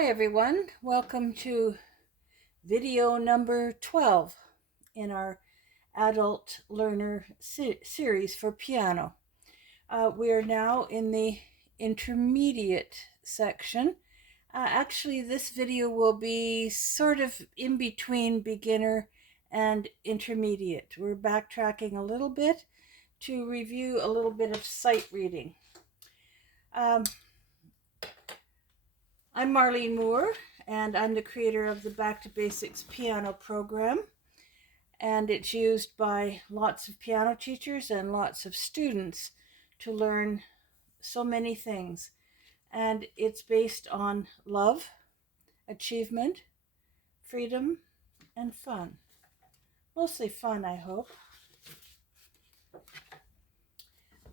Hi everyone, welcome to video number 12 in our adult learner series for piano. We are now in the intermediate section. Actually, this video will be sort of in between beginner and intermediate. We're backtracking a little bit to review a little bit of sight reading. I'm Marlene Moore, and I'm the creator of the Back to Basics piano program. And it's used by lots of piano teachers and lots of students to learn so many things. And it's based on love, achievement, freedom, and fun. Mostly fun, I hope.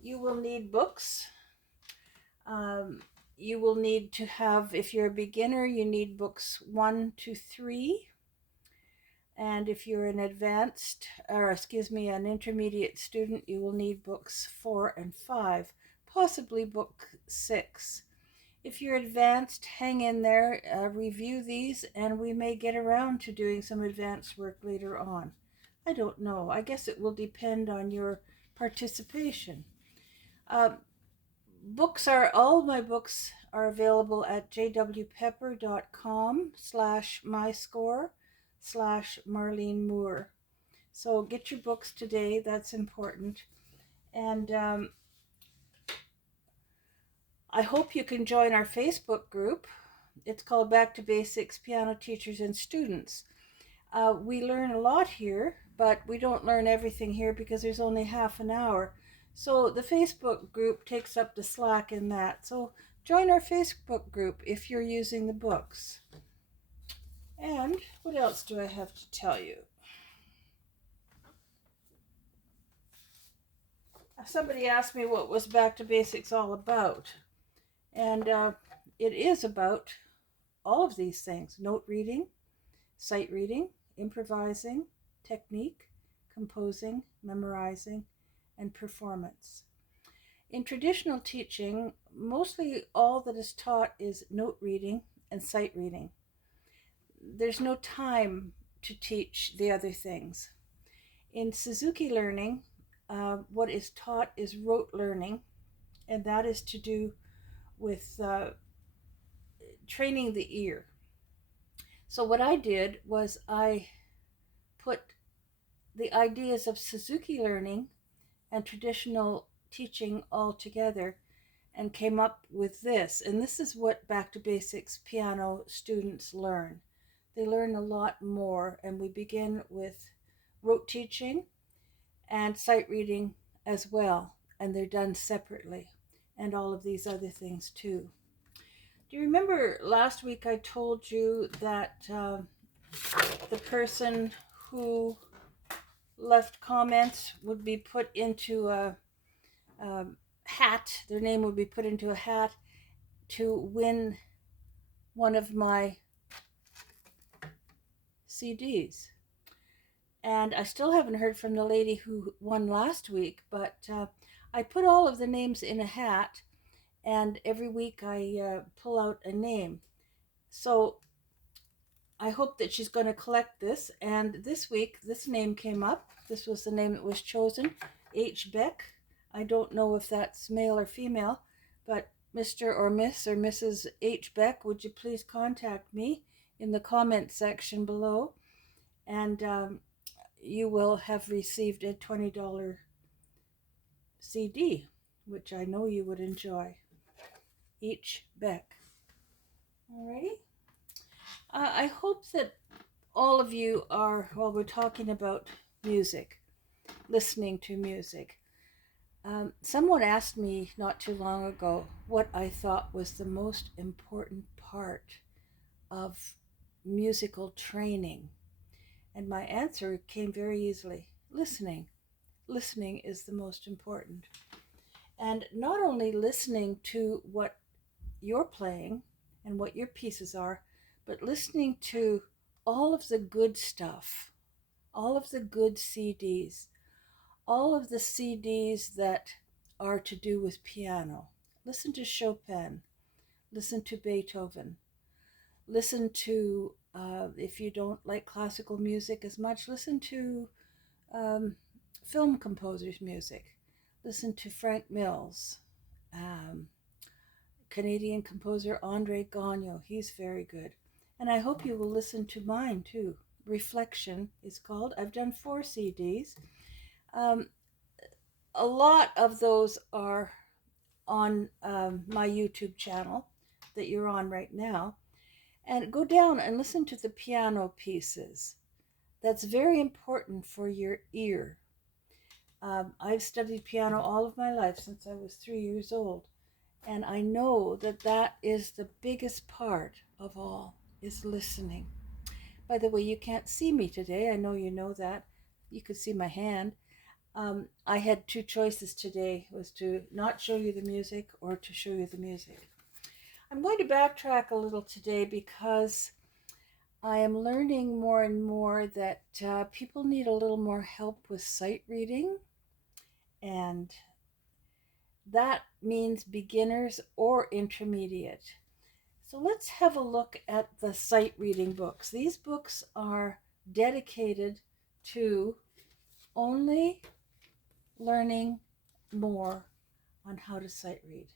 You will need books. You will need to have, if you're a beginner, you need books 1 to 3. And if you're an an intermediate student, you will need books 4 and 5, possibly book 6. If you're advanced, hang in there, review these, and we may get around to doing some advanced work later on. I don't know. I guess it will depend on your participation. All my books are available at jwpepper.com/myscore/Marlene Moore. So get your books today, that's important. And I hope you can join our Facebook group. It's called Back to Basics Piano Teachers and Students. We learn a lot here, but we don't learn everything here because there's only half an hour. So the Facebook group takes up the slack in that. So join our Facebook group if you're using the books. And what else do I have to tell you? Somebody asked me what was Back to Basics all about. And it is about all of these things: note reading, sight reading, improvising, technique, composing, memorizing, and performance. In traditional teaching, mostly all that is taught is note reading and sight reading. There's no time to teach the other things. In Suzuki learning, what is taught is rote learning, and that is to do with training the ear. So what I did was I put the ideas of Suzuki learning and traditional teaching all together and came up with this. And this is what Back to Basics piano students learn. They learn a lot more, and we begin with rote teaching and sight reading as well, and they're done separately, and all of these other things too. Do you remember last week I told you that the person who left comments would be put into a hat, their name would be put into a hat to win one of my CDs? And I still haven't heard from the lady who won last week, but I put all of the names in a hat, and every week I pull out a name. So I hope that she's going to collect this. And this week, this name came up. This was the name that was chosen, H. Beck. I don't know if that's male or female, but Mr. or Miss or Mrs. H. Beck, would you please contact me in the comment section below? And you will have received a $20 CD, which I know you would enjoy. H. Beck. Alrighty. I hope that all of you are, while we're talking about music, listening to music. Someone asked me not too long ago what I thought was the most important part of musical training. And my answer came very easily: listening. Listening is the most important. And not only listening to what you're playing and what your pieces are, but listening to all of the good stuff, all of the good CDs, all of the CDs that are to do with piano. Listen to Chopin, listen to Beethoven, listen to, if you don't like classical music as much, listen to um, film composers' music. Listen to Frank Mills, um, Canadian composer Andre Gagnon. He's very good. And I hope you will listen to mine too. Reflection is called. I've done 4 CDs. Um, a lot of those are on my YouTube channel that you're on right now. And go down and listen to the piano pieces. That's very important for your ear. I've studied piano all of my life since I was 3 years old. And I know that that is the biggest part of all, is listening. By the way, you can't see me today. I know you know that. You could see my hand. I had two choices today, was to not show you the music or to show you the music. I'm going to backtrack a little today because I am learning more and more that people need a little more help with sight reading, and that means beginners or intermediate. So let's have a look at the sight reading books. These books are dedicated to only learning more on how to sight read.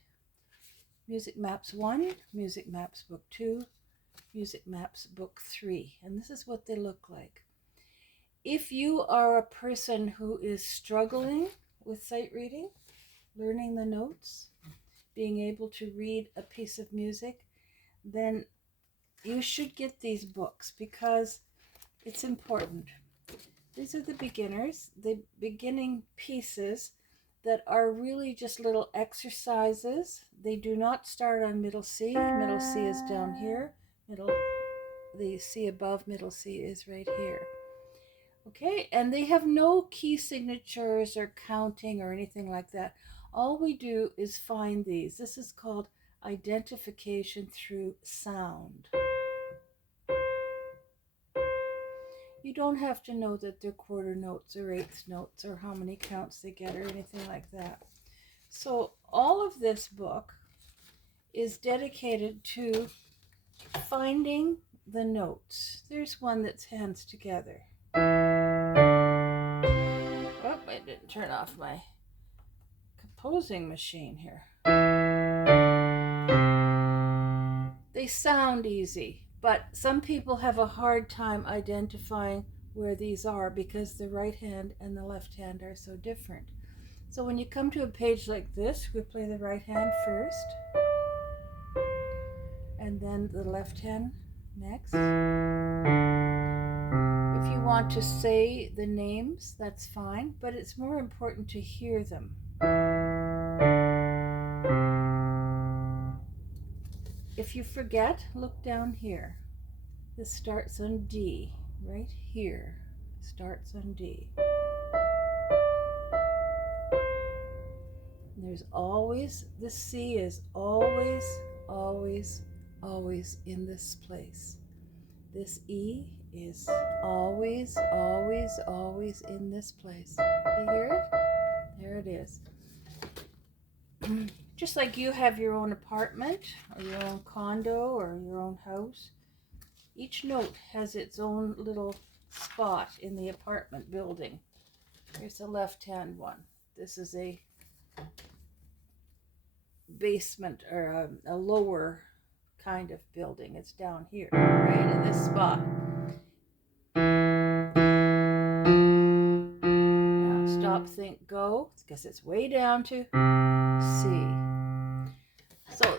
Music Maps 1, Music Maps Book 2, Music Maps Book 3. And this is what they look like. If you are a person who is struggling with sight reading, learning the notes, being able to read a piece of music, then you should get these books because it's important. These are the beginners, the beginning pieces that are really just little exercises. They do not start on middle C. Middle C is down here. The C above middle C is right here. Okay, and they have no key signatures or counting or anything like that. All we do is find these. This is called identification through sound. You don't have to know that they're quarter notes or eighth notes or how many counts they get or anything like that. So all of this book is dedicated to finding the notes. There's one that's hands together. Oh, I didn't turn off my composing machine here. They sound easy, but some people have a hard time identifying where these are because the right hand and the left hand are so different. So when you come to a page like this, we play the right hand first, and then the left hand next. If you want to say the names, that's fine, but it's more important to hear them. If you forget, look down here. This starts on D, right here. Starts on D. And there's always, the C is always, always, always in this place. This E is always, always, always in this place. You hear it? There it is. Just like you have your own apartment or your own condo or your own house, each note has its own little spot in the apartment building. Here's the left-hand one. This is a basement or a lower kind of building. It's down here, right in this spot. Now stop, think, go, because it's way down to C. So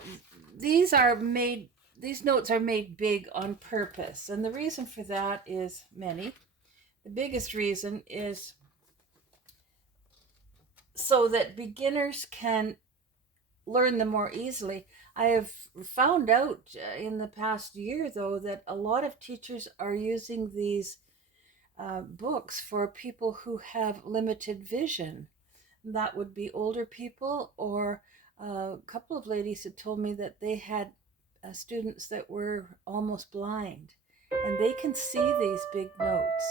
these notes are made big on purpose, and the reason for that is many. The biggest reason is so that beginners can learn them more easily. I have found out in the past year, though, that a lot of teachers are using these books for people who have limited vision. That would be older people, or a couple of ladies had told me that they had students that were almost blind, and they can see these big notes.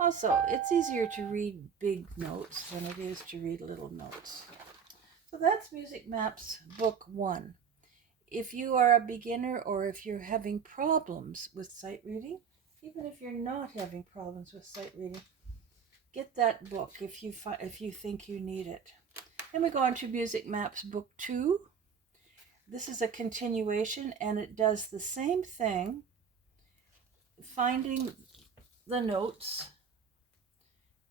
Also, it's easier to read big notes than it is to read little notes. So that's Music Maps Book 1. if you are a beginner or if you're having problems with sight reading, even if you're not having problems with sight reading, get that book if you think you need it. Then we go on to Music Maps Book 2. This is a continuation, and it does the same thing, finding the notes.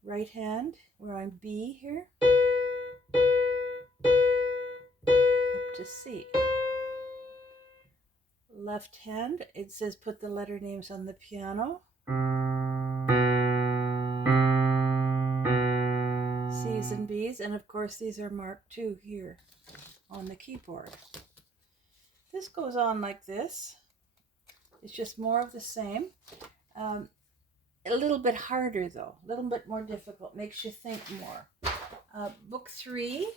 Right hand, we're on B here, up to C. Left hand, it says put the letter names on the piano. C's and B's, and of course these are marked too here on the keyboard. This goes on like this. It's just more of the same. A little bit harder though, a little bit more difficult, makes you think more. Book 3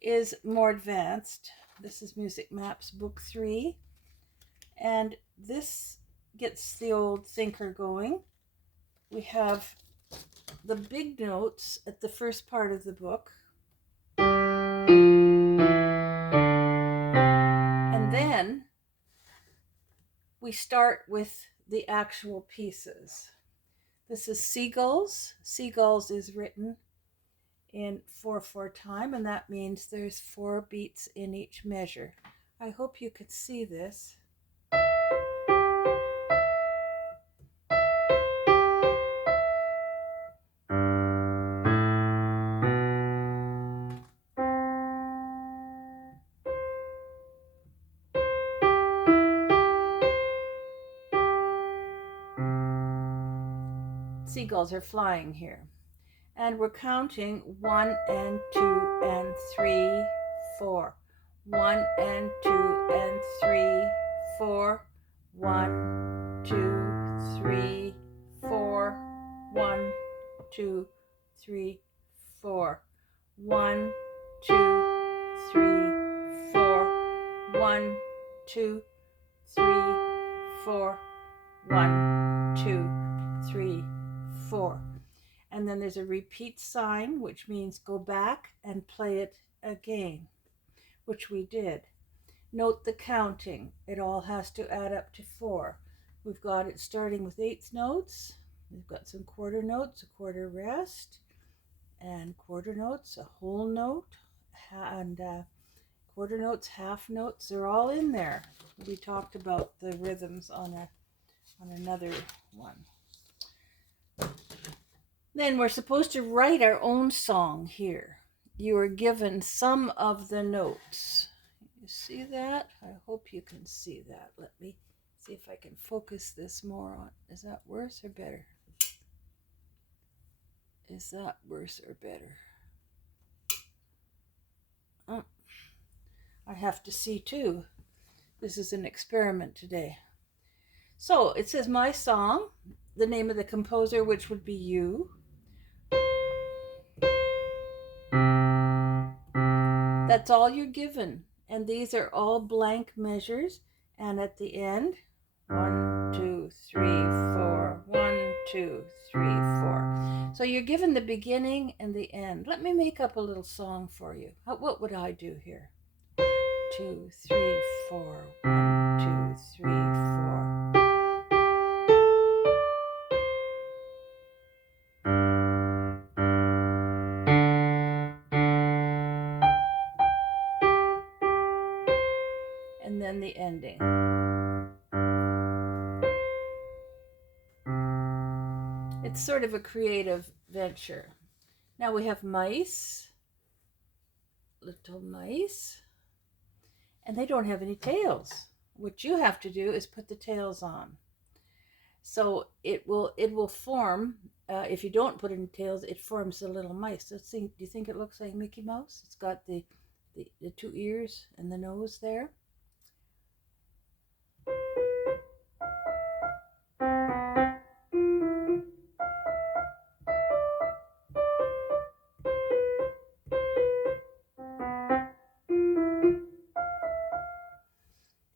is more advanced. This is Music Maps Book 3, and this gets the old thinker going. We have the big notes at the first part of the book, and then we start with the actual pieces. This is Seagulls. Seagulls is written in 4/4 time, and that means there's 4 beats in each measure. I hope you could see this. Seagulls are flying here. And we're counting 1 and 2 and 3, 4. 1 and 2 and 3, 4. 1, 2, 3, 4. 1, 2, 3, 4. 1, 2, 3, 4. 1, 2, 3, 4. 1, 2, 3, 4. And then there's a repeat sign, which means go back and play it again, which we did. Note the counting. It all has to add up to 4. We've got it starting with 1/8 notes. We've got some quarter notes, a quarter rest, and quarter notes, a whole note, and quarter notes, half notes. They're all in there. We talked about the rhythms on another one. Then we're supposed to write our own song here. You are given some of the notes. You see that? I hope you can see that. Let me see if I can focus this more on. Is that worse or better? Is that worse or better? Oh, I have to see too. This is an experiment today. So it says my song, the name of the composer, which would be you. That's all you're given. And these are all blank measures. And at the end, 1, 2, 3, 4. 1, 2, 3, 4. So you're given the beginning and the end. Let me make up a little song for you. What would I do here? 2, 3, 4. 1, 2, 3, 4. And then the ending. It's sort of a creative venture. Now we have mice, little mice, and they don't have any tails. What you have to do is put the tails on. So it will form, if you don't put any tails, it forms the little mice. Let's see, do you think it looks like Mickey Mouse? It's got the 2 ears and the nose there.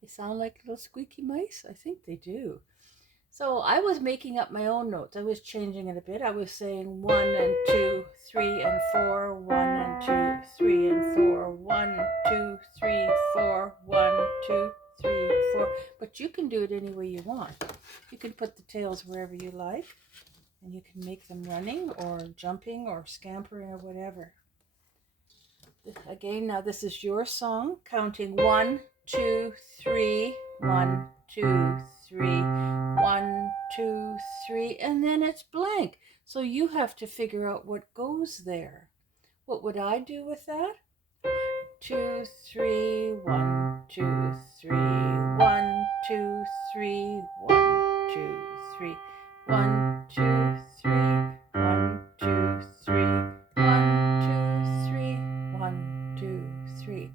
They sound like little squeaky mice? I think they do. So I was making up my own notes. I was changing it a bit. I was saying 1 and 2, 3 and 4, 1 and 2, 3 and 4, 1, 2, 3, 4, 1, but you can do it any way you want. You can put the tails wherever you like, and you can make them running or jumping or scampering or whatever. Again, now this is your song, counting 1, 2, 3, 1, 2, 3, 1, 2, 3, and then it's blank. So you have to figure out what goes there. What would I do with that? 2, 3, 1, 2, 3, 1, 2, 3, 1, 2, 3, 1, 2, 3, 1, 2, 3, 1, 2, 3, 1, 2, 3.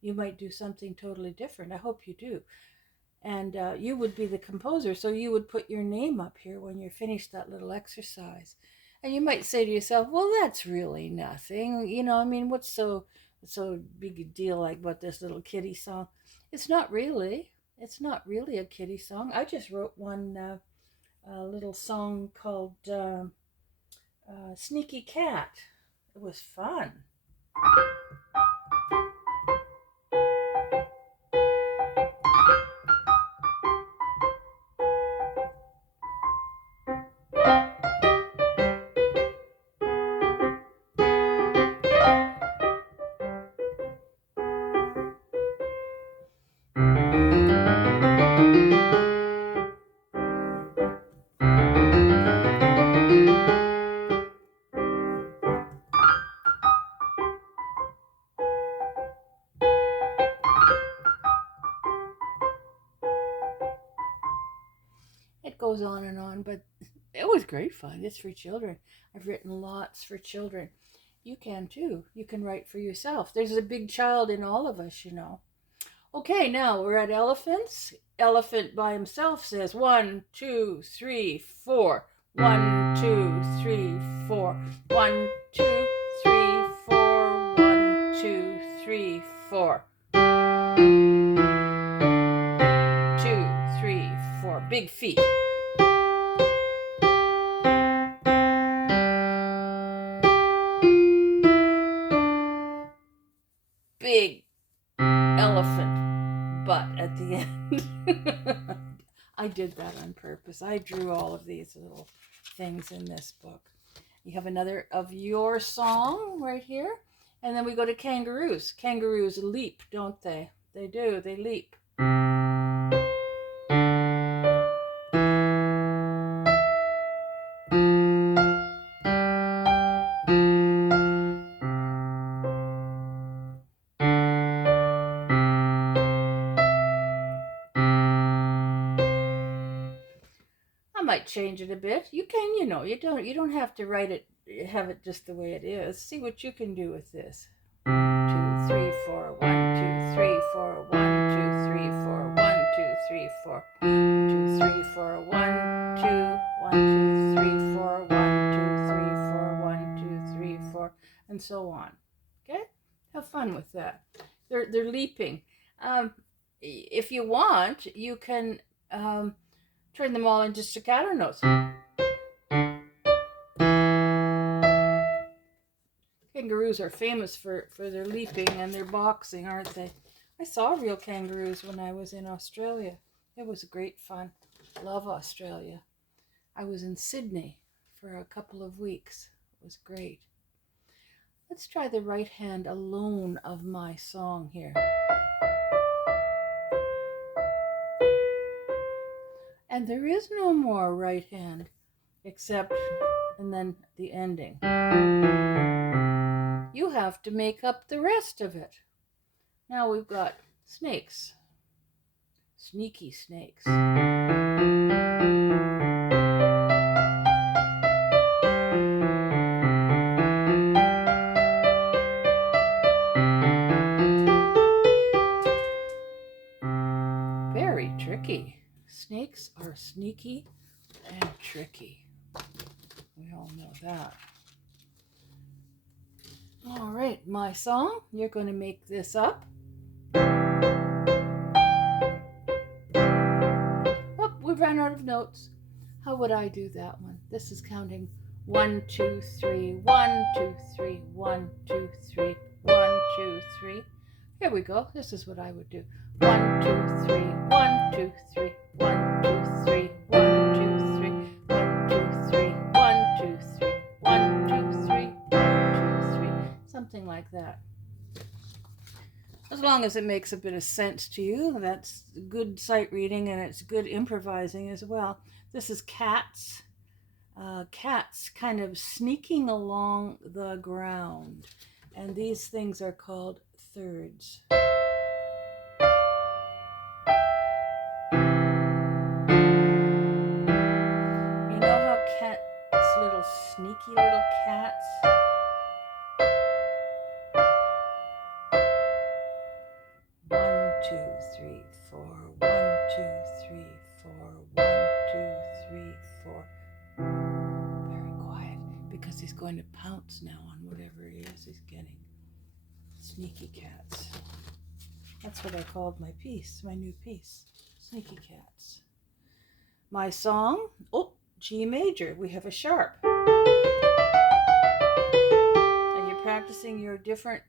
You might do something totally different. I hope you do. And you would be the composer, so you would put your name up here when you're finished that little exercise. And you might say to yourself, well, that's really nothing. You know, I mean, what's so big a deal like about this little kiddie song? It's not really. It's not really a kiddie song. I just wrote one little song called Sneaky Cat. It was fun. It goes on, but it was great fun. It's for children. I've written lots for children. You can too. You can write for yourself. There's a big child in all of us, you know. Okay, now we're at elephants. Elephant by himself says 1, 2, 3, 4. 1, 2, 3, 4. 1, 2, 3, 4. 1, 2, 3, 4. 2, 3, 4. Big feet. Big elephant butt at the end. I did that on purpose. I drew all of these little things in this book. You have another of your song right here. And then we go to kangaroos. Kangaroos leap, don't they? They do. They leap. I might change it a bit. You can, you know, you don't have to write it, have it just the way it is. See what you can do with this. 1, 2, 3, 4. 1, 2, 3, 4. 1, 2, 3, 4. 1, 2, 3, 4. 2, 3, 4. 1, 2, 1, 2, 3, 4. 1, 2, 3, 4. 1, 2, 3, 4, and so on. Okay? Have fun with that. They're leaping. If you want, you can turn them all into staccato notes. Kangaroos are famous for their leaping and their boxing, aren't they? I saw real kangaroos when I was in Australia. It was great fun. Love Australia. I was in Sydney for a couple of weeks. It was great. Let's try the right hand alone of my song here. And there is no more right hand except, and then the ending. You have to make up the rest of it. Now we've got snakes. Sneaky snakes. Very tricky. Snakes are sneaky and tricky. We all know that. All right, my song. You're going to make this up. Oh, we've run out of notes. How would I do that one? This is counting 1, 2, 3, 1, 2, 3, 1, 2, 3, 1, 2, 3. Here we go. This is what I would do. 1, 2, 3, 1, 2, 3, 1, 2, 3, 1, 2, 3, 1, 2, 3, 1, 2, 3, 1, 2, 3, 1, 2, 3, something like that. As long as it makes a bit of sense to you, that's good sight reading and it's good improvising as well. This is cats. Cats kind of sneaking along the ground. And these things are called thirds. You know how cats, little sneaky little cats, one, two, three, four, 1, 2, 3, 4, 1, 2, 3, 4. Very quiet because he's going to pounce now on whatever he is he's getting. Sneaky cats. That's what I called my piece, my new piece. Sneaky cats. My song, G major. We have a sharp. Are you practicing your different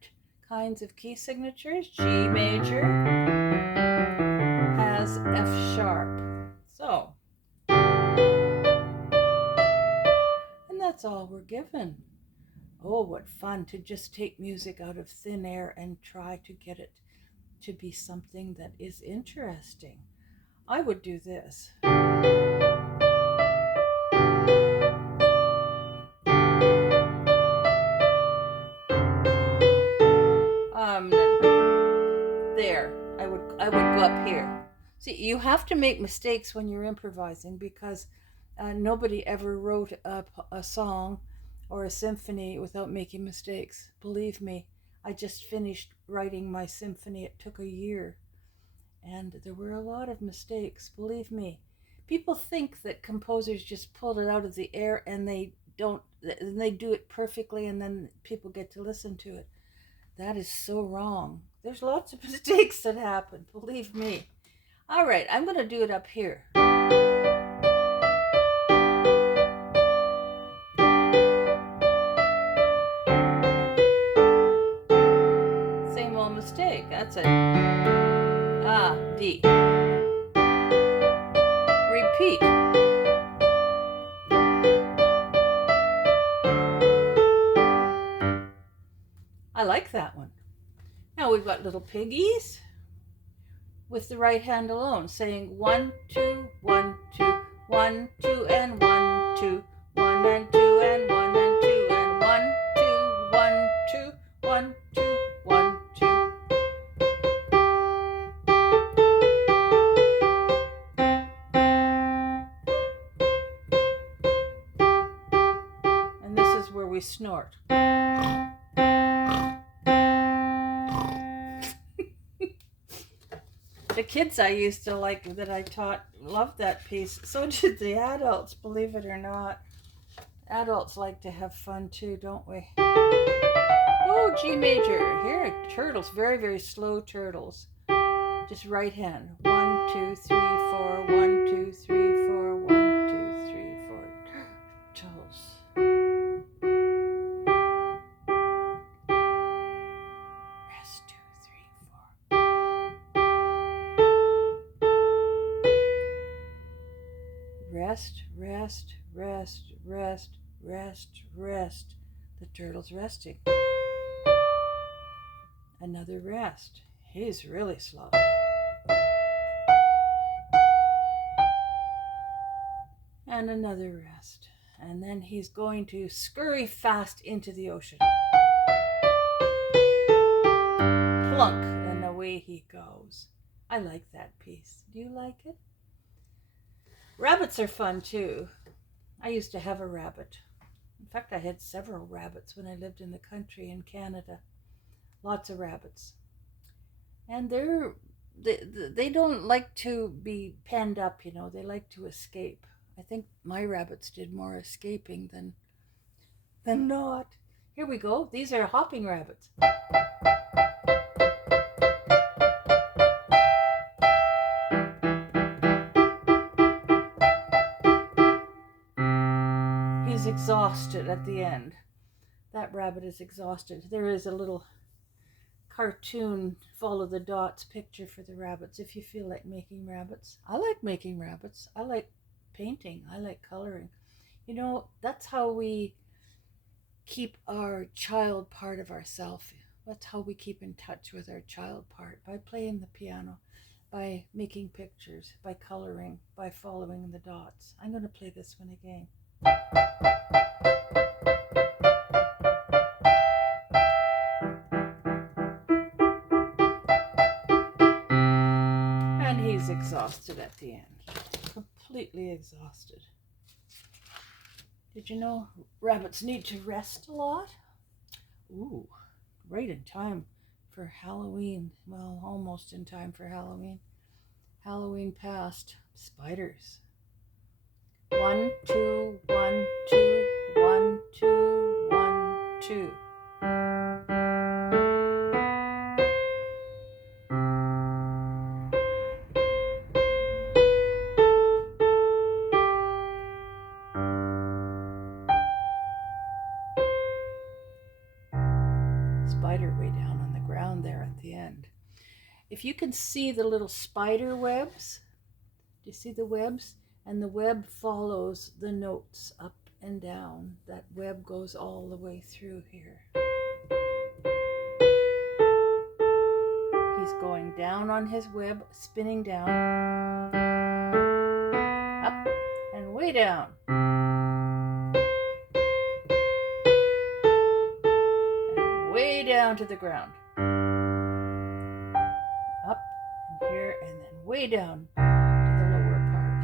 kinds of key signatures? G major has F sharp. So, and that's all we're given. Oh, what fun to just take music out of thin air and try to get it to be something that is interesting. I would do this. There, I would go up here. See, you have to make mistakes when you're improvising because nobody ever wrote a song or a symphony without making mistakes. Believe me, I just finished writing my symphony. It took a year, and there were a lot of mistakes. Believe me, people think that composers just pulled it out of the air and they don't. And they do it perfectly, and then people get to listen to it. That is so wrong. There's lots of mistakes that happen, believe me. All right, I'm going to do it up here. Same old mistake. That's it. D. Repeat. I like that one. Now we've got little piggies with the right hand alone, saying 1, 2, 1, 2, 1, 2, and 1, 2, 1 and 2 and 1 and 2 and 1, 2, 1, 2, 1, 2, 1, 2. And this is where we snort. The kids I used to like that I taught loved that piece. So did the adults, believe it or not. Adults like to have fun too, don't we? Oh, G major. Here, turtles, very, very slow turtles. Just right hand. 1, 2, 3, 4, 1, 2, 3, 4, 1, 2, 3, 4. Turtles. Rest, 2, 3, 4. Rest, rest, rest, rest, rest, rest. The turtle's resting. Another rest. He's really slow. And another rest. And then he's going to scurry fast into the ocean. Plunk, and away he goes. I like that piece. Do you like it? Rabbits are fun too. I used to have a rabbit. In fact, I had several rabbits when I lived in the country in Canada. Lots of rabbits. And they don't like to be penned up, you know. They like to escape. I think my rabbits did more escaping than not. Here we go. These are hopping rabbits. He's exhausted at the end. That rabbit is exhausted. There is a little cartoon follow the dots picture for the rabbits if you feel like making rabbits. I like making rabbits. I like painting. I like coloring. You know, that's how we keep our child part of ourself. That's how we keep in touch with our child part, by playing the piano, by making pictures, by coloring, by following the dots. I'm going to play this one again. And he's exhausted at the end, completely exhausted. Did you know rabbits need to rest a lot? Ooh, right in time for Halloween. Well, almost in time for Halloween. Halloween passed. Spiders. 1, 2, 1, 2, 1, 2, 1, 2. Spider way down on the ground there at the end. If you can see the little spider webs, do you see the webs? And the web follows the notes up and down. That web goes all the way through here. He's going down on his web, spinning down, up and way down. And way down to the ground. Up and here and then way down to the lower part.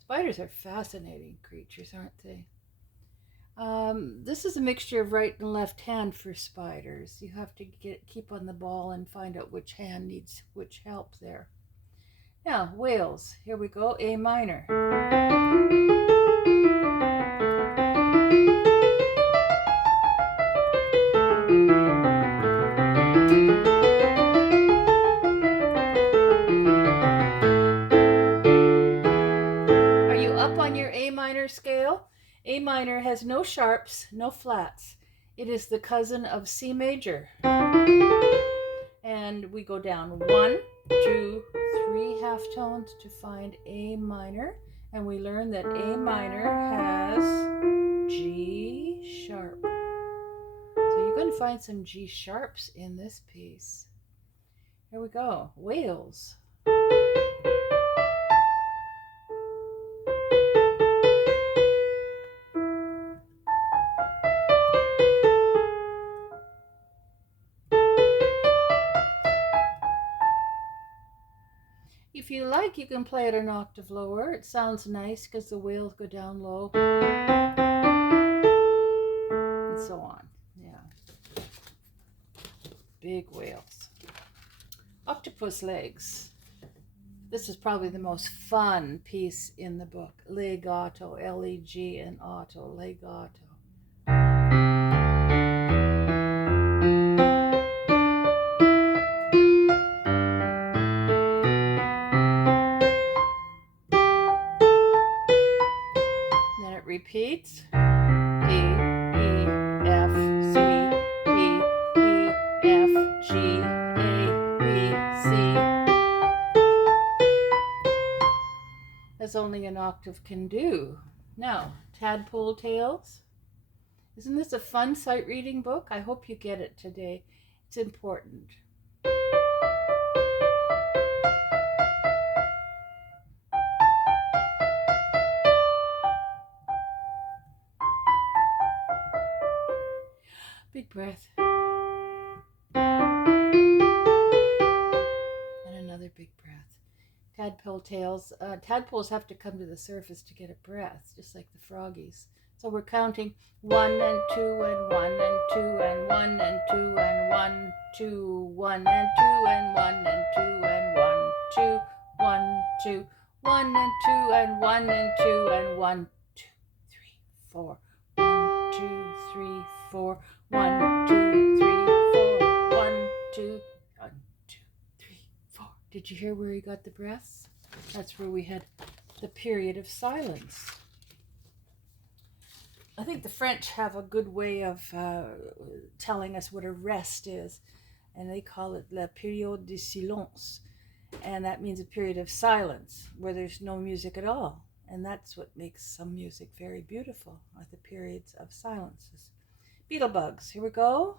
Spiders are fascinating creatures, aren't they? This is a mixture of right and left hand for spiders. You have to keep on the ball and find out which hand needs which help there. Now, whales. Here we go. A minor. Are you up on your A minor scale? A minor has no sharps, no flats. It is the cousin of C major. And we go down 1, 2, 3 half tones to find A minor. And we learn that A minor has G sharp. So you're going to find some G sharps in this piece. Here we go. Whales. If you like, you can play it an octave lower. It sounds nice because the whales go down low. And so on. Yeah. Big whales. Octopus legs. This is probably the most fun piece in the book. Legato. L-E-G and auto. Legato. Repeats. E, E, F, C, E, E, F, G, A, B, C. As only an octave can do. Now, tadpole tails. Isn't this a fun sight reading book? I hope you get it today. It's important. Big breath. And another big breath. Tadpole tails. Tadpoles have to come to the surface to get a breath, just like the froggies. So we're counting 1 and 2 and 1 and 2 and 1 and 2 and 1, 2, 1 and 2 and 1 and 2 and 1, 2, 1, 2, 1 and 2 and 1 and 2 and 1, 2, 3, 4. 1, 2, 3, 4. 1, 2, 3, 4. 1, 2, 1, 2, 3, 4. Did you hear where he got the breaths? That's where we had the period of silence. I think the French have a good way of telling us what a rest is, and they call it la période de silence, and that means a period of silence where there's no music at all, and that's what makes some music very beautiful, are the periods of silences. Beetlebugs, here we go.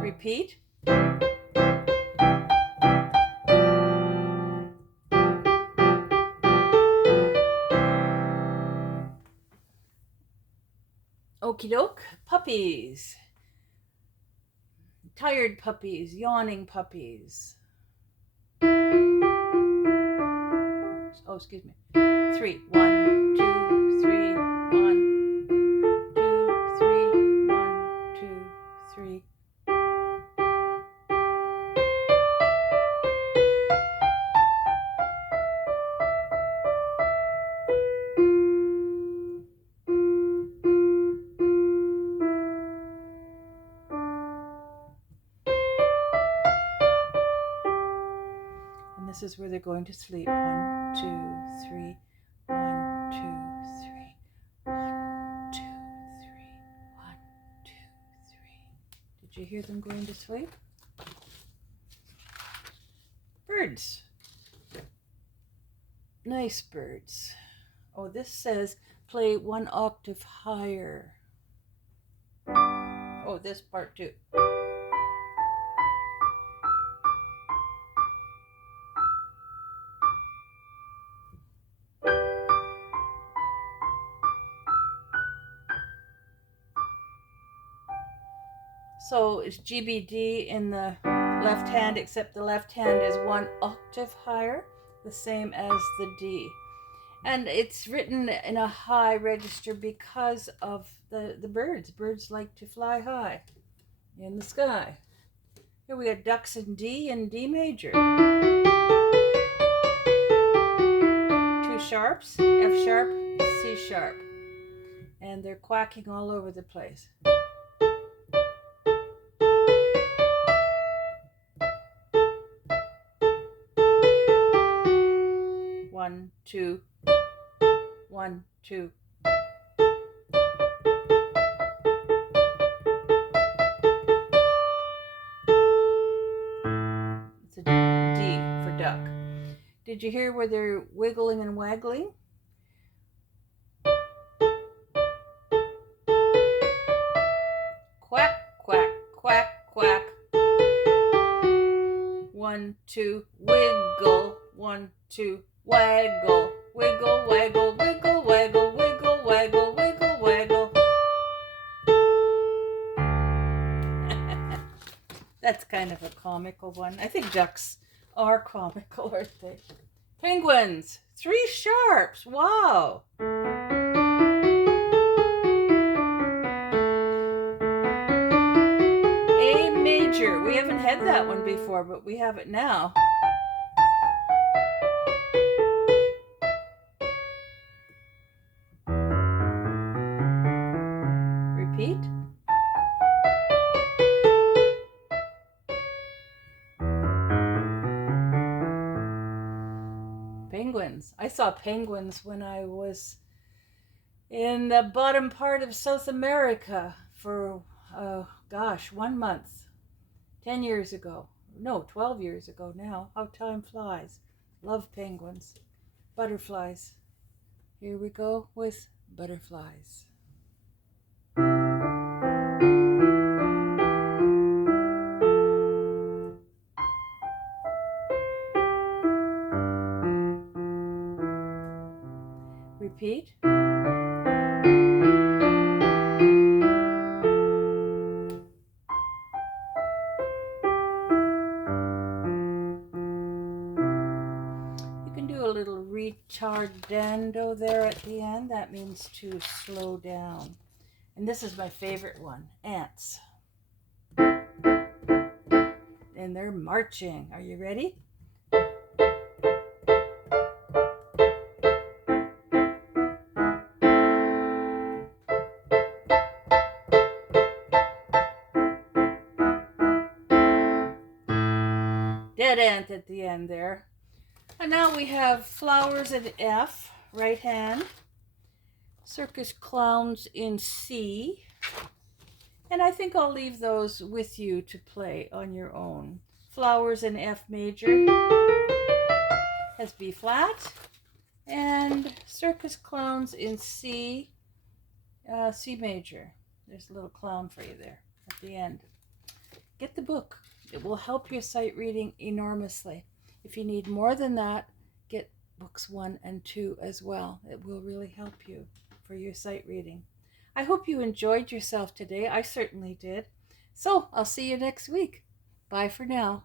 Repeat. Okie doke. Puppies. Tired puppies, yawning puppies. Oh, excuse me. 3, 1, 2, 3, 1, 2, 3, 1, 2, 3. And this is where they're going to sleep. 1, 2, 3. 1, 2, 3. 1, 2, 3. 1, 2, 3. Did you hear them going to sleep? Birds. Nice birds. Oh, this says play 1 octave higher. Oh, this part too. So it's GBD in the left hand, except the left hand is 1 octave higher, the same as the D. And it's written in a high register because of the birds. Birds like to fly high in the sky. Here we got ducks in D and D major. 2 sharps, F sharp, C sharp. And they're quacking all over the place. One, two, 1, 2. It's a D for duck. Did you hear where they're wiggling and waggling? Quack, quack, quack, quack. 1, 2, wiggle. 1, 2, waggle. Wiggle, waggle, wiggle, waggle, wiggle, waggle, wiggle, waggle. That's kind of a comical one. I think ducks are comical, aren't they? Penguins, 3 sharps. Wow. A major. We haven't had that one before, but we have it now. Repeat. Penguins. I saw penguins when I was in the bottom part of South America for, 1 month. 10 years ago. No, 12 years ago now. How time flies. Love penguins. Butterflies. Here we go with butterflies. Repeat. You can do a little retardando there at the end. That means to slow down. And this is my favorite one, ants. And they're marching. Are you ready? Dead end. accent at the end there. And now we have flowers in F, right hand. Circus clowns in C. And I think I'll leave those with you to play on your own. Flowers in F major has B flat. And circus clowns in C, C major. There's a little clown for you there at the end. Get the book. It will help your sight reading enormously. If you need more than that, get books 1 and 2 as well. It will really help you for your sight reading. I hope you enjoyed yourself today. I certainly did. So I'll see you next week. Bye for now.